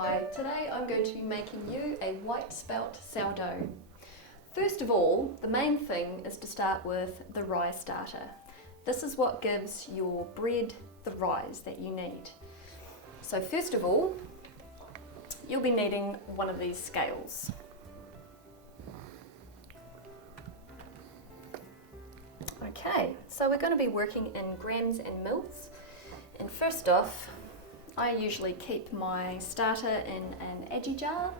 Hi, today I'm going to be making you a white spelt sourdough. First of all, the main thing is to start with the rye starter. This is what gives your bread the rise that you need. So first of all, you'll be needing one of these scales. Okay, so we're going to be working in grams and mils. And first off, I usually keep my starter in an agi jar.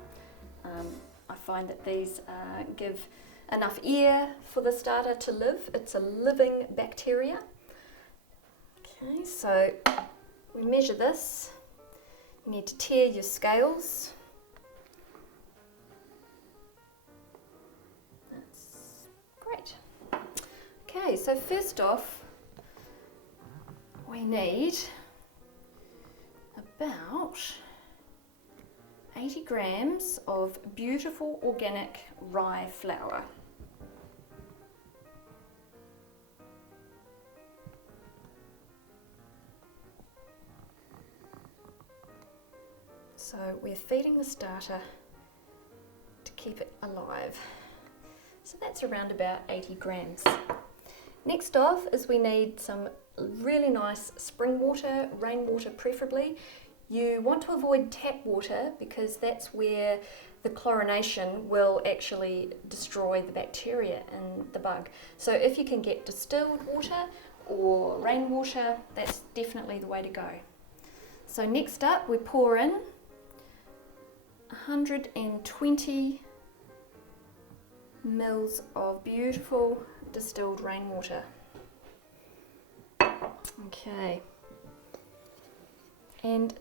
I find that these give enough air for the starter to live. It's a living bacteria. Okay, so we measure this. You need to tear your scales. That's great. Okay, so first off, we need about 80 grams of beautiful organic rye flour. So we're feeding the starter to keep it alive. So that's around about 80 grams. Next off is we need some really nice spring water, rainwater preferably. You want to avoid tap water because that's where the chlorination will actually destroy the bacteria in the bug. So if you can get distilled water or rainwater, that's definitely the way to go. So next up we pour in 120 mils of beautiful distilled rainwater. Okay, and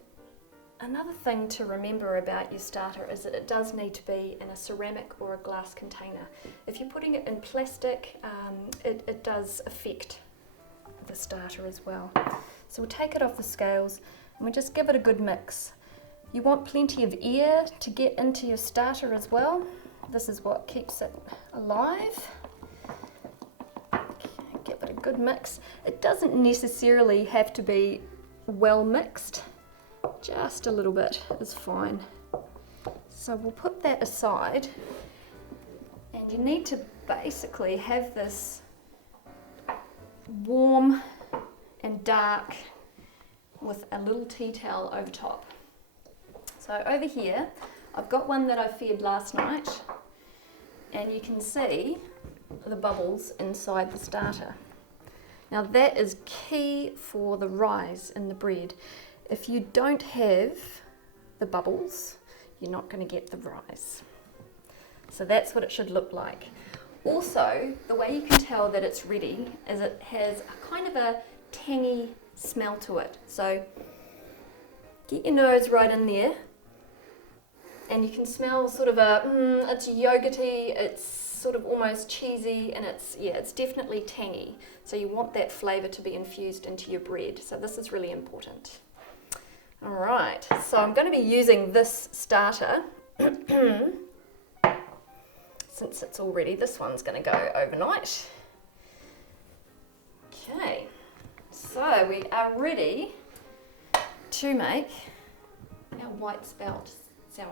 another thing to remember about your starter is that it does need to be in a ceramic or a glass container. If you're putting it in plastic, it does affect the starter as well. So we'll take it off the scales and we'll just give it a good mix. You want plenty of air to get into your starter as well. This is what keeps it alive. Give it a good mix. It doesn't necessarily have to be well mixed, just a little bit is fine. So we'll put that aside, and you need to basically have this warm and dark with a little tea towel over top. So over here I've got one that I fed last night, and you can see the bubbles inside the starter. Now that is key for the rise in the bread. If you don't have the bubbles, you're not going to get the rise. So that's what it should look like. Also, the way you can tell that it's ready is it has a kind of a tangy smell to it. So get your nose right in there, and you can smell sort of it's yogurty, it's sort of almost cheesy, and it's definitely tangy. So you want that flavour to be infused into your bread. So this is really important. All right, so I'm going to be using this starter. Since it's all ready, this one's going to go overnight. Okay, so we are ready to make our white spelt sourdough.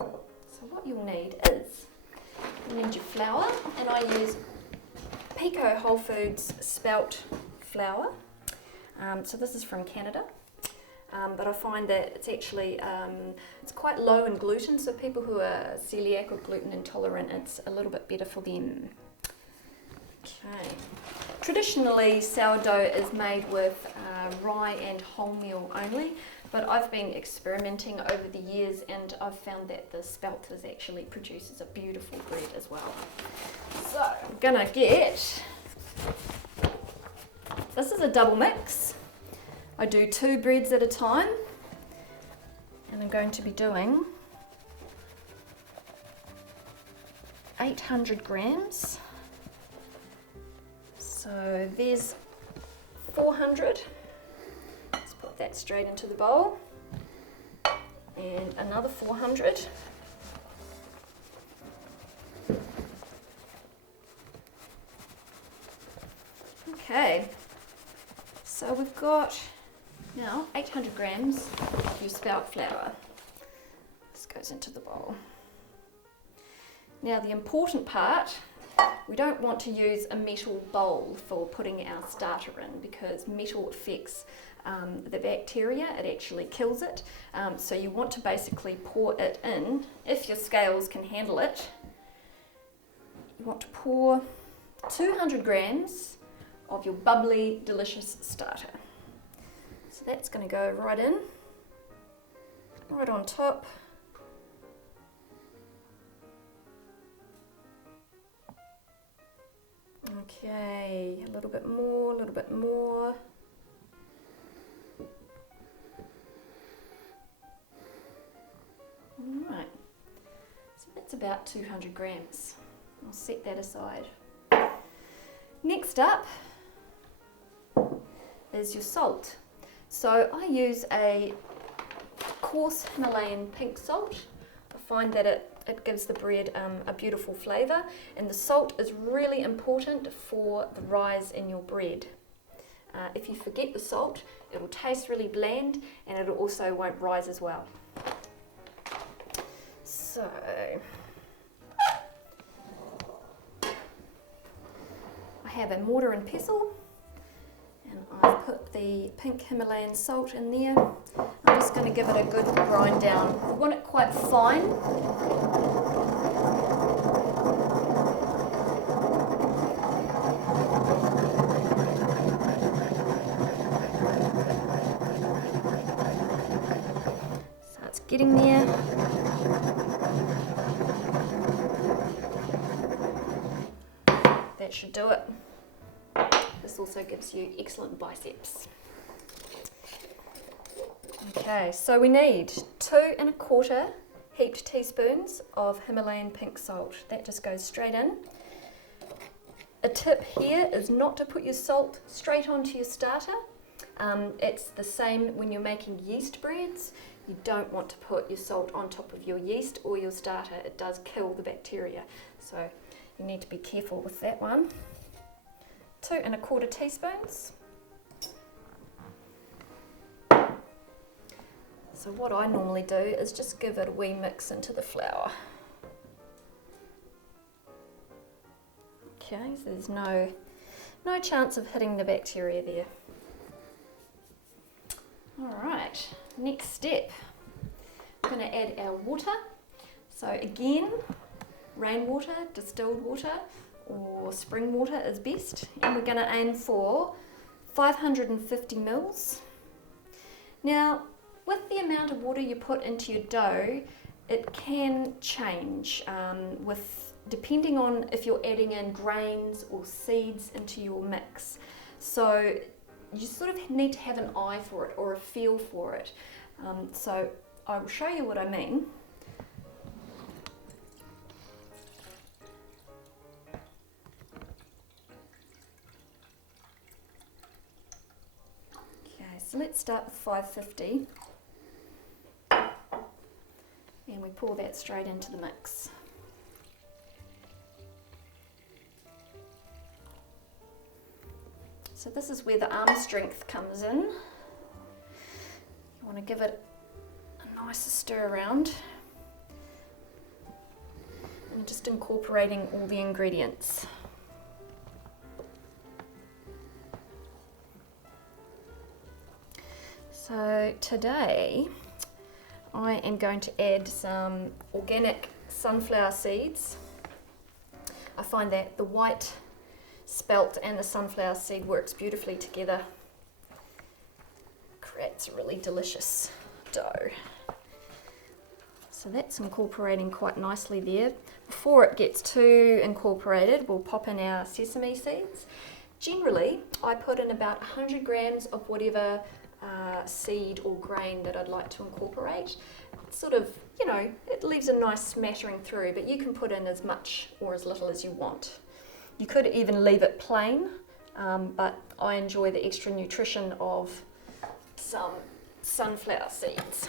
So what you'll need is, you need your flour, and I use Pico Whole Foods spelt flour. So this is from Canada, but I find that it's actually, it's quite low in gluten, so people who are celiac or gluten intolerant, it's a little bit better for them. Okay. Traditionally, sourdough is made with rye and wholemeal only, but I've been experimenting over the years, and I've found that the spelt actually produces a beautiful bread as well. So I'm gonna get, this is a double mix. I do 2 breads at a time, and I'm going to be doing 800 grams. So there's 400. Let's put that straight into the bowl. And another 400. Okay, so we've got Now 800 grams of your spelt flour. This goes into the bowl. Now the important part, we don't want to use a metal bowl for putting our starter in because metal affects the bacteria, it actually kills it. So you want to basically pour it in, if your scales can handle it. You want to pour 200 grams of your bubbly, delicious starter. So that's going to go right in, right on top. Okay, a little bit more, a little bit more. Alright, so that's about 200 grams. I'll set that aside. Next up is your salt. So I use a coarse Himalayan pink salt. I find that it gives the bread a beautiful flavour, and the salt is really important for the rise in your bread. If you forget the salt, it will taste really bland and it also won't rise as well. So, I have a mortar and pestle, and I've put the pink Himalayan salt in there. I'm just going to give it a good grind down. I want it quite fine. So it's getting there. That should do it. This also gives you excellent biceps. Okay, so we need 2 1/4 heaped teaspoons of Himalayan pink salt. That just goes straight in. A tip here is not to put your salt straight onto your starter. It's the same when you're making yeast breads. You don't want to put your salt on top of your yeast or your starter. It does kill the bacteria. So you need to be careful with that one. 2 1/4 teaspoons. So what I normally do is just give it a wee mix into the flour. Okay, so there's no chance of hitting the bacteria there. Alright, next step. I'm going to add our water. So again, rainwater, distilled water, or spring water is best. And we're going to aim for 550 mils. Now, with the amount of water you put into your dough, it can change depending on if you're adding in grains or seeds into your mix. So you sort of need to have an eye for it or a feel for it. So I will show you what I mean. Okay, so let's start with 550. And we pour that straight into the mix. So this is where the arm strength comes in. You want to give it a nice stir around. And just incorporating all the ingredients. So today I am going to add some organic sunflower seeds. I find that the white spelt and the sunflower seed works beautifully together. Creates a really delicious dough. So that's incorporating quite nicely there. Before it gets too incorporated, we'll pop in our sesame seeds. Generally, I put in about 100 grams of whatever seed or grain that I'd like to incorporate. It's sort of, you know, it leaves a nice smattering through, but you can put in as much or as little as you want. You could even leave it plain, but I enjoy the extra nutrition of some sunflower seeds.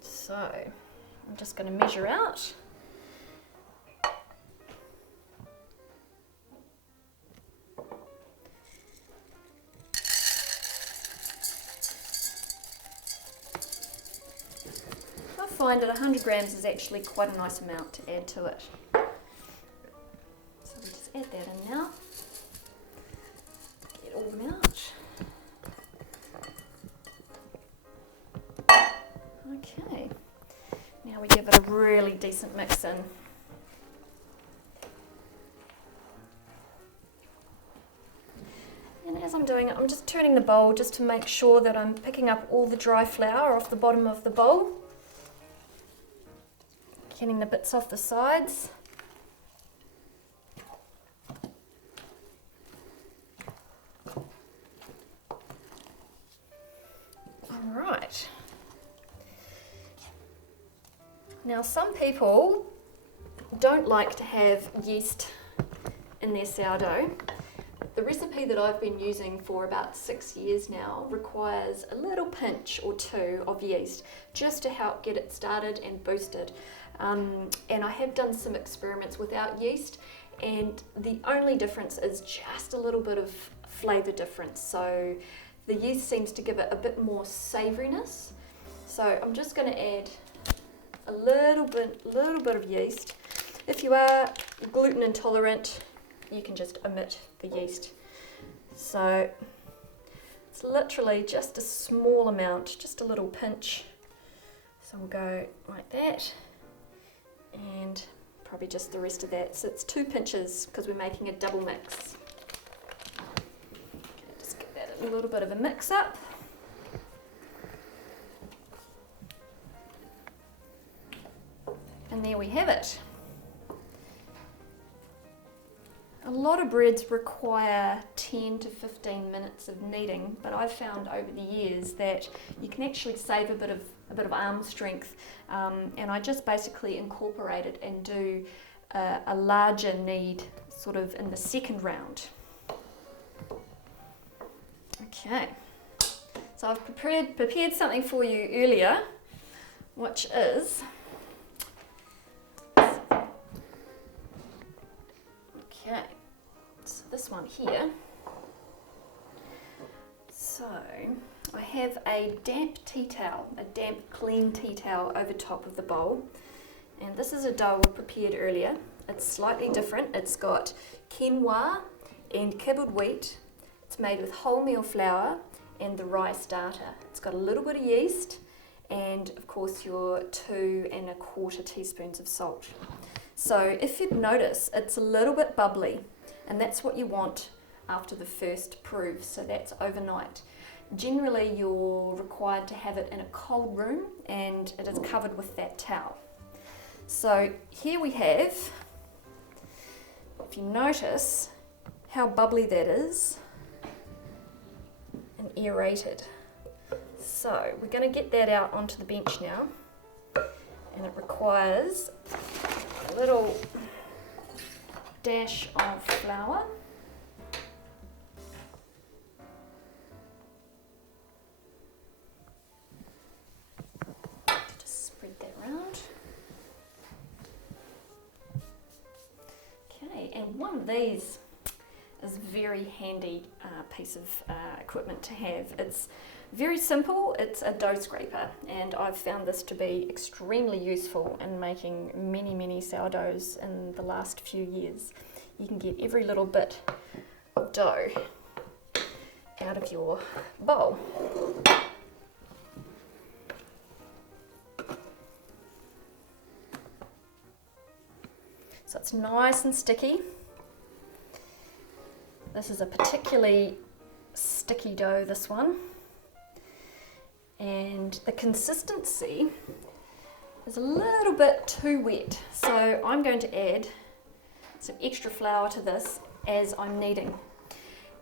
So I'm just going to measure out. find that 100 grams is actually quite a nice amount to add to it. So we just add that in now. Get all of them out. Okay, now we give it a really decent mix in. And as I'm doing it, I'm just turning the bowl just to make sure that I'm picking up all the dry flour off the bottom of the bowl. Getting the bits off the sides. All right. Now some people don't like to have yeast in their sourdough. The recipe that I've been using for about 6 years now requires a little pinch or two of yeast just to help get it started and boosted. And I have done some experiments without yeast, and the only difference is just a little bit of flavour difference. So the yeast seems to give it a bit more savouriness. So I'm just going to add a little bit of yeast. If you are gluten intolerant, you can just omit the yeast. So it's literally just a small amount, just a little pinch. So we'll go like that, and probably just the rest of that. So it's 2 pinches because we're making a double mix. Okay, just give that a little bit of a mix up. And there we have it. A lot of breads require 10 to 15 minutes of kneading, but I've found over the years that you can actually save a bit of arm strength, and I just basically incorporate it and do a larger knead sort of in the second round. Okay, so I've prepared something for you earlier, which is this one here. So I have a damp tea towel, a damp clean tea towel over top of the bowl, and this is a dough I prepared earlier. It's slightly different. It's got quinoa and kibbled wheat. It's made with wholemeal flour and the rye starter. It's got a little bit of yeast and of course your 2 1/4 teaspoons of salt. So if you'd notice, it's a little bit bubbly, and that's what you want after the first proof, so that's overnight. Generally you're required to have it in a cold room, and it is covered with that towel. So here we have, if you notice how bubbly that is and aerated. So we're going to get that out onto the bench now, and it requires a little dash of flour, just spread that around. Okay, and one of these is a very handy piece of equipment to have. It's very simple. It's a dough scraper, and I've found this to be extremely useful in making many sourdoughs in the last few years. You can get every little bit of dough out of your bowl. So it's nice and sticky. This is a particularly sticky dough, this one. And the consistency is a little bit too wet. So I'm going to add some extra flour to this as I'm kneading.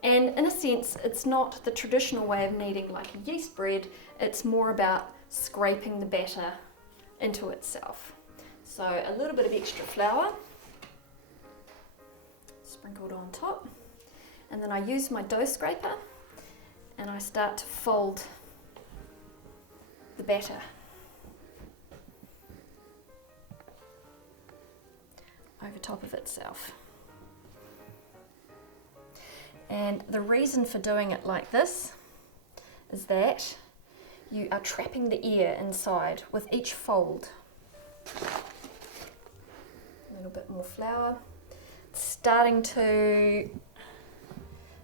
And in a sense, it's not the traditional way of kneading like a yeast bread. It's more about scraping the batter into itself. So a little bit of extra flour sprinkled on top. And then I use my dough scraper and I start to fold the batter over top of itself. And the reason for doing it like this is that you are trapping the air inside with each fold. A little bit more flour. It's starting to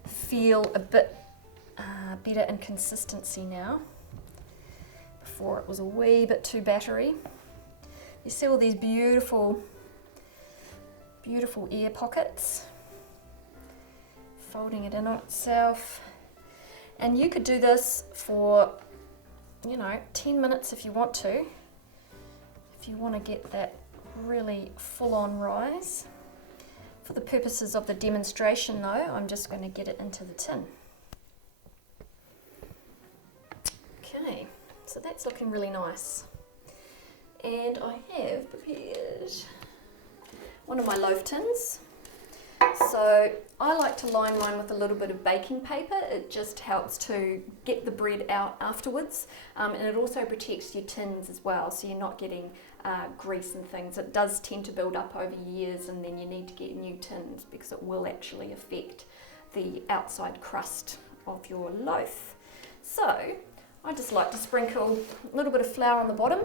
feel a bit better in consistency now. Before it was a wee bit too battery. You see all these beautiful, beautiful air pockets. Folding it in on itself. And you could do this for, 10 minutes if you want to. If you want to get that really full-on rise. For the purposes of the demonstration though, I'm just going to get it into the tin. Okay, so that's looking really nice. And I have prepared one of my loaf tins. So I like to line mine with a little bit of baking paper. It just helps to get the bread out afterwards, and it also protects your tins as well, so you're not getting grease and things. It does tend to build up over years, and then you need to get new tins because it will actually affect the outside crust of your loaf. So I just like to sprinkle a little bit of flour on the bottom.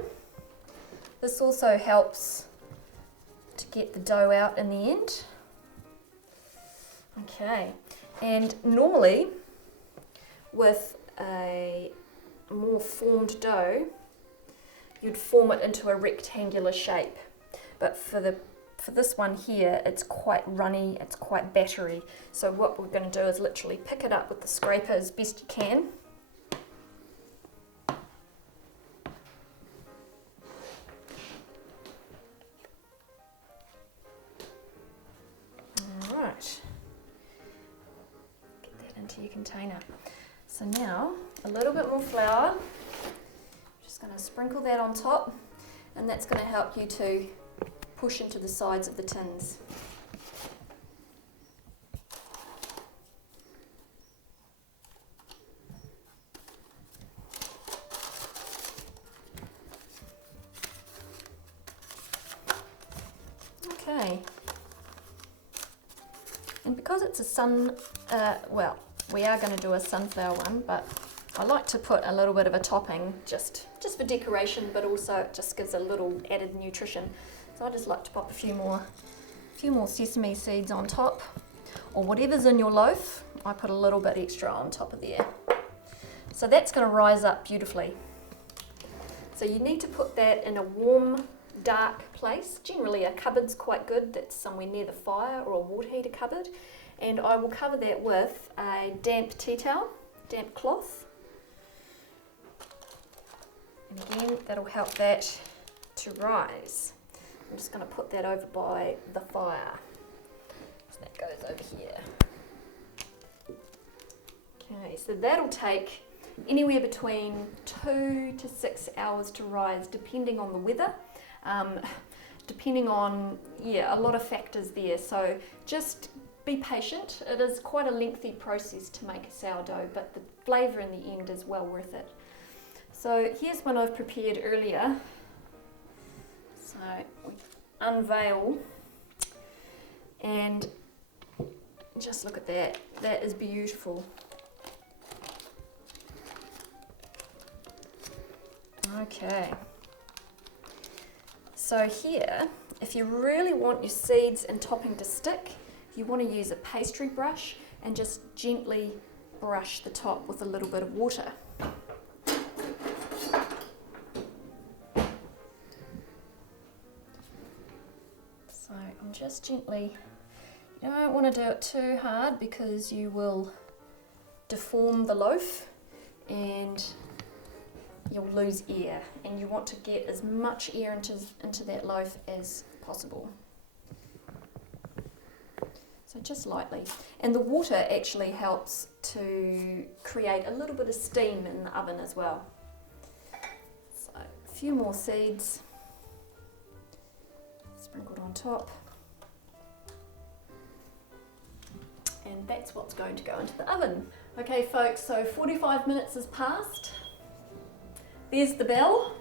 This also helps to get the dough out in the end. Okay, and normally with a more formed dough, you'd form it into a rectangular shape. But for this one here, it's quite runny, it's quite battery. So what we're going to do is literally pick it up with the scraper as best you can. Alright. Into your container. So now a little bit more flour, just going to sprinkle that on top, and that's going to help you to push into the sides of the tins. Okay, and because it's a we are going to do a sunflower one, but I like to put a little bit of a topping just for decoration, but also it just gives a little added nutrition. So I just like to pop a few more sesame seeds on top, or whatever's in your loaf. I put a little bit extra on top of there. So that's going to rise up beautifully. So you need to put that in a warm, dark place. Generally a cupboard's quite good, that's somewhere near the fire, or a water heater cupboard. And I will cover that with a damp tea towel, damp cloth. And again, that'll help that to rise. I'm just going to put that over by the fire. So that goes over here. Okay, so that'll take anywhere between 2 to 6 hours to rise, depending on the weather. Depending on, a lot of factors there. So just be patient. It is quite a lengthy process to make a sourdough, but the flavour in the end is well worth it. So here's one I've prepared earlier. So we unveil, and just look at that. That is beautiful. Okay. So here, if you really want your seeds and topping to stick, you want to use a pastry brush and just gently brush the top with a little bit of water. So I'm just gently, you don't want to do it too hard because you will deform the loaf and you'll lose air, and you want to get as much air into that loaf as possible. So just lightly. And the water actually helps to create a little bit of steam in the oven as well. So a few more seeds sprinkled on top. And that's what's going to go into the oven. Okay folks, so 45 minutes has passed. There's the bell.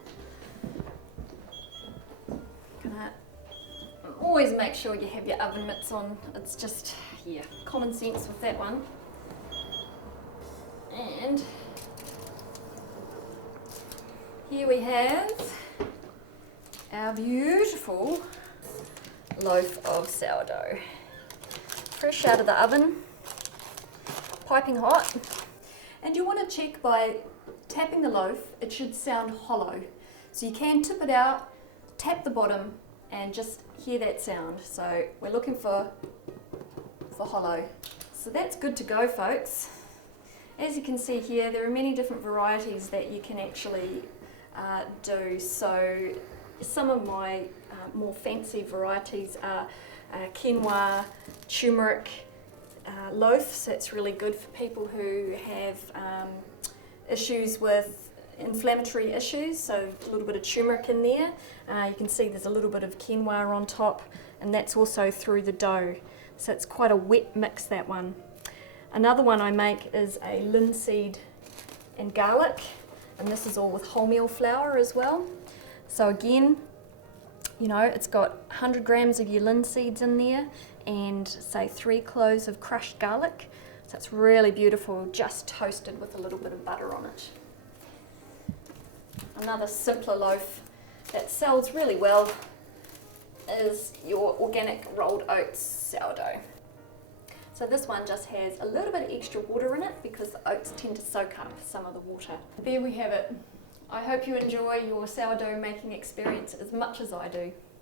Always make sure you have your oven mitts on. It's just, common sense with that one. And Here we have our beautiful loaf of sourdough. Fresh out of the oven, piping hot. And you want to check by tapping the loaf, it should sound hollow. So you can tip it out, tap the bottom, and just hear that sound. So we're looking for hollow. So that's good to go, folks. As you can see here, there are many different varieties that you can actually do. So some of my more fancy varieties are quinoa, turmeric loaves. That's really good for people who have issues with inflammatory issues, so a little bit of turmeric in there. You can see there's a little bit of quinoa on top, and that's also through the dough. So it's quite a wet mix, that one. Another one I make is a linseed and garlic, and this is all with wholemeal flour as well. So again, you know, it's got 100 grams of your linseeds in there and say 3 cloves of crushed garlic. So it's really beautiful, just toasted with a little bit of butter on it. Another simpler loaf that sells really well is your organic rolled oats sourdough. So this one just has a little bit of extra water in it because the oats tend to soak up some of the water. There we have it. I hope you enjoy your sourdough making experience as much as I do.